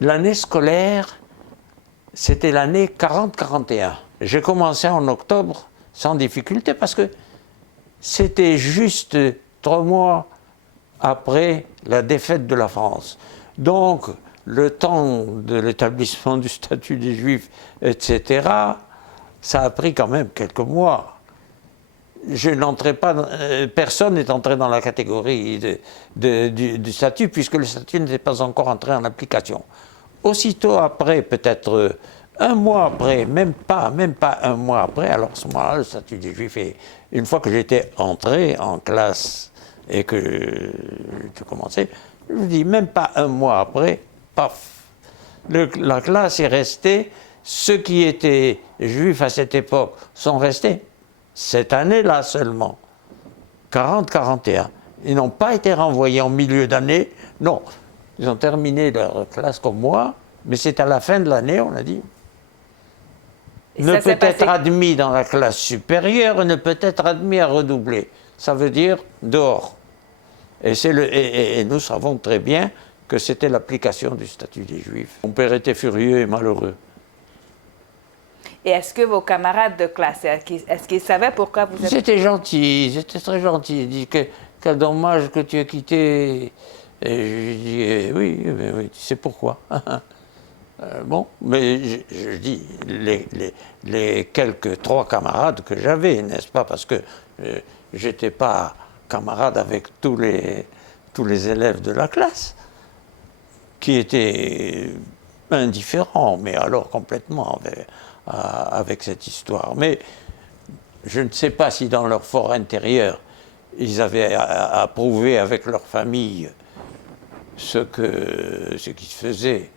L'année scolaire, c'était l'année 40-41. J'ai commencé en octobre sans difficulté parce que c'était juste 3 mois après la défaite de la France. Donc, le temps de l'établissement du statut des Juifs, etc., ça a pris quand même quelques mois. Je n'entrais pas, personne n'est entré dans la catégorie du statut, puisque le statut n'était pas encore entré en application. Aussitôt après, peut-être un mois après, même pas un mois après, alors à ce moment-là, le statut des Juifs, une fois que j'étais entré en classe et que je commençais, je vous dis, même pas un mois après, paf, la classe est restée. Ceux qui étaient juifs à cette époque sont restés cette année-là seulement, 40-41. Ils n'ont pas été renvoyés en milieu d'année, non. Ils ont terminé leur classe comme moi, mais c'est à la fin de l'année, on a dit. Ne peut être admis dans la classe supérieure, ne peut être admis à redoubler. Ça veut dire dehors. Et nous savons très bien que c'était l'application du statut des Juifs. Mon père était furieux et malheureux. Et est-ce que vos camarades de classe, est-ce qu'ils savaient pourquoi vous êtes... C'était gentil, ils étaient très gentils. Ils disent quel dommage que tu aies quitté. Et je dis oui, oui, tu sais pourquoi. Bon, mais je dis les quelques 3 camarades que j'avais, n'est-ce pas, parce que j'étais pas camarade avec tous les élèves de la classe, qui étaient indifférents, mais alors complètement avec cette histoire. Mais je ne sais pas si dans leur fort intérieur, ils avaient approuvé avec leur famille ce qui se faisait.